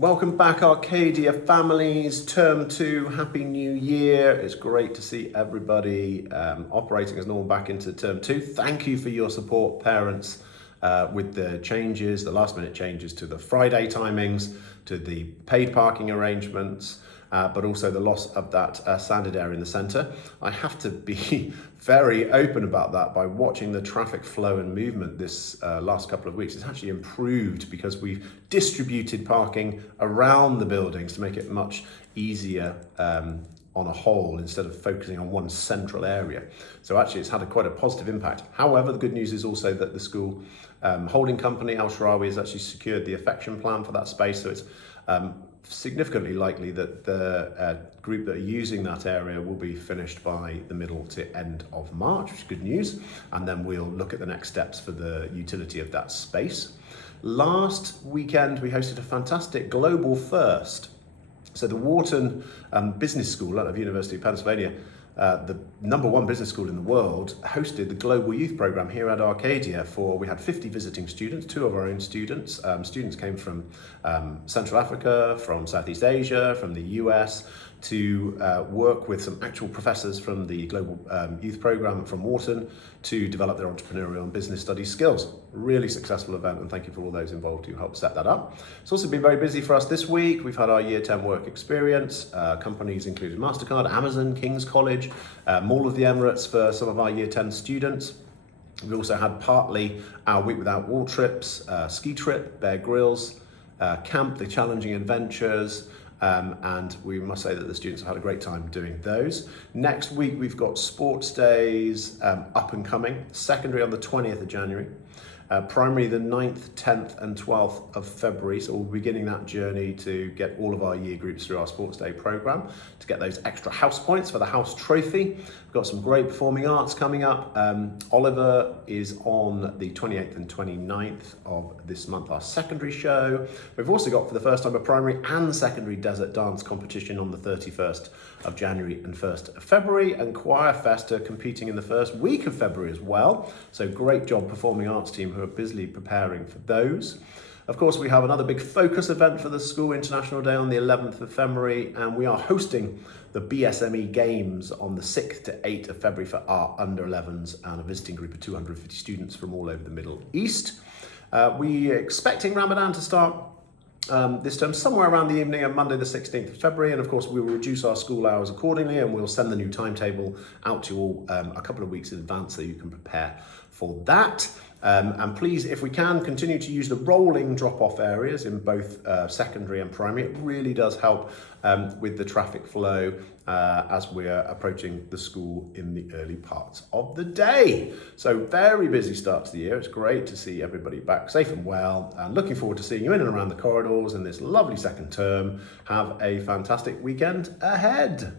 Welcome back, Arcadia families. Term 2, Happy New Year. It's great to see everybody operating as normal back into Term 2. Thank you for your support, parents, with the changes, the last minute changes to the Friday timings, to the paid parking arrangements, but also the loss of that standard area in the centre. I have to be very open about that. By watching the traffic flow and movement this last couple of weeks, it's actually improved because we've distributed parking around the buildings to make it much easier on a whole, instead of focusing on one central area. So actually it's had quite a positive impact. However, the good news is also that the school holding company, Al Sharawi, has actually secured the affection plan for that space. So it's significantly likely that the group that are using that area will be finished by the middle to end of March, which is good news. And then we'll look at the next steps for the utility of that space. Last weekend, we hosted a fantastic global first. So the Wharton Business School out of University of Pennsylvania, the #1 business school in the world, hosted the Global Youth Programme here at Arcadia. We had 50 visiting students, 2 of our own students. Students came from Central Africa, from Southeast Asia, from the US, to work with some actual professors from the Global Youth Programme from Wharton to develop their entrepreneurial and business studies skills. Really successful event, and thank you for all those involved who helped set that up. It's also been very busy for us this week. We've had our Year 10 work experience. Companies included MasterCard, Amazon, King's College, Mall of the Emirates for some of our Year 10 students. We also had partly our Week Without Wall trips, ski trip, Bear Grylls, camp, the Challenging Adventures, and we must say that the students have had a great time doing those. Next week we've got sports days up and coming. Secondary on the 20th of January. Primary the 9th, 10th and 12th of February. So we'll be beginning that journey to get all of our year groups through our sports day programme to get those extra house points for the house trophy. We've got some great performing arts coming up. Oliver is on the 28th and 29th of this month, our secondary show. We've also got, for the first time, a primary and secondary desert dance competition on the 31st of January and 1st of February, and Choir Fest are competing in the first week of February as well. So great job, performing arts team, who are busily preparing for those. Of course, we have another big focus event for the School International Day on the 11th of February, and we are hosting the BSME Games on the 6th to 8th of February for our under-11s and a visiting group of 250 students from all over the Middle East. We are expecting Ramadan to start this term somewhere around the evening of Monday the 16th of February, and of course we will reduce our school hours accordingly, and we'll send the new timetable out to you all a couple of weeks in advance so you can prepare for that. And please, if we can, continue to use the rolling drop-off areas in both secondary and primary. It really does help with the traffic flow as we're approaching the school in the early parts of the day. So very busy start to the year. It's great to see everybody back safe and well, and looking forward to seeing you in and around the corridors in this lovely second term. Have a fantastic weekend ahead.